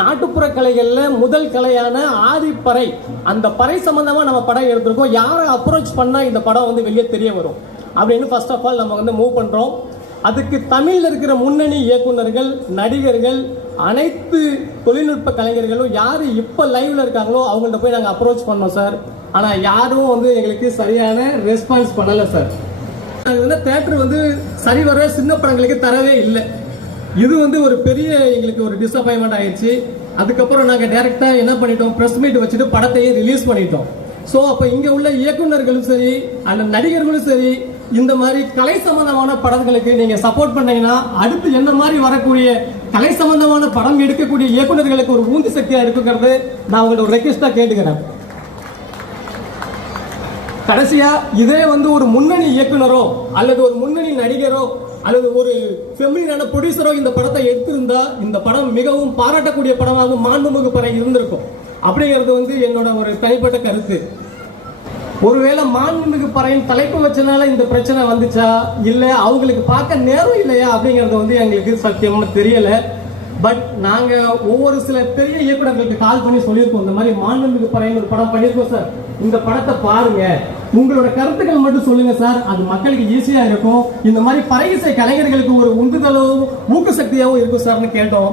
நாட்டுப்புற கலைகள்ல முதல் கலையான ஆதிப்பறை, அந்த பறை சம்பந்தமா நம்ம படம் எடுத்திருக்கோம். யாரை அப்ரோச் பண்ணா இந்த படம் வந்து வெளியே தெரிய வரும் அப்படின்னு ஃபர்ஸ்ட் ஆஃப் ஆல் நம்ம வந்து மூவ் பண்றோம். அதுக்கு தமிழ்ல இருக்கிற முன்னணி இயக்குநர்கள், நடிகர்கள், அனைத்து தொழில்நுட்ப கலைஞர்களும் யாரு இப்ப லைவ்ல இருக்காங்களோ அவங்கள்ட்ட போய் நாங்க அப்ரோச் பண்ணோம் சார். ஆனா யாரும் வந்து எங்களுக்கு சரியான ரெஸ்பான்ஸ் பண்ணல சார். தியேட்டர் வந்து சரிவர சின்ன படங்களுக்கு தரவே இல்லை. இது வந்து ஒரு பெரிய எங்களுக்கு ஒரு டிசப்பாயின்மெண்ட் ஆயிடுச்சு. அதுக்கப்புறம் நாங்க டைரக்டா என்ன பண்ணிட்டோம், பிரஸ் மீட் வச்சுட்டு படத்தையே ரிலீஸ் பண்ணிட்டோம். சோ அப்ப இங்க உள்ள இயக்குநர்களும் சரி, அந்த நடிகர்களும் சரி, இந்த மாதிரி கலை சம்பந்தமான படங்களுக்கு நீங்க சப்போர்ட் பண்ணீங்கன்னா அடுத்து என்ன மாதிரி வரக்கூடிய கலை சம்பந்தமான படம் எடுக்கக்கூடிய இயக்குநர்களுக்கு ஒரு ஊந்து சக்தியா இருக்குங்கிறது நான் உங்களோட ஒரு ரெக்வெஸ்டா கேட்டுக்கிறேன். கடைசியா இதே வந்து ஒரு முன்னணி இயக்குனரோ அல்லது ஒரு முன்னணி நடிகரோ அல்லது ஒரு ஃபெமிலினான ப்ரொடியூசரோ இந்த படத்தை எடுத்திருந்தா இந்த படம் மிகவும் பாராட்டக்கூடிய படமாக மாண்புமிகு பறை இருந்திருக்கும் அப்படிங்கிறது வந்து என்னோட ஒரு தனிப்பட்ட கருத்து. ஒருவேளை மாண்புமிகு பறையின் தலைப்பு வச்சனால இந்த பிரச்சனை வந்துச்சா இல்ல அவங்களுக்கு பார்க்க நேரம் இல்லையா அப்படிங்கறது வந்து எங்களுக்கு சத்தியமா தெரியல. பட் நாங்க ஒவ்வொரு சில பெரிய இயக்குநர்களுக்கு கால் பண்ணி சொல்லியிருக்கோம், இந்த மாதிரி மாண்புமிகு பறையின் ஒரு படம் பண்ணியிருக்கோம் சார், இந்த படத்தை பாருங்க, உங்களோட கருத்துக்கள் மட்டும் சொல்லுங்க சார், அது மக்களுக்கு ஈஸியா இருக்கும், இந்த மாதிரி பறை இசை கலைஞர்களுக்கு ஒரு உந்துதலும் ஊக்க சக்தியாகவும் இருக்கும் சார்னு கேட்டோம்.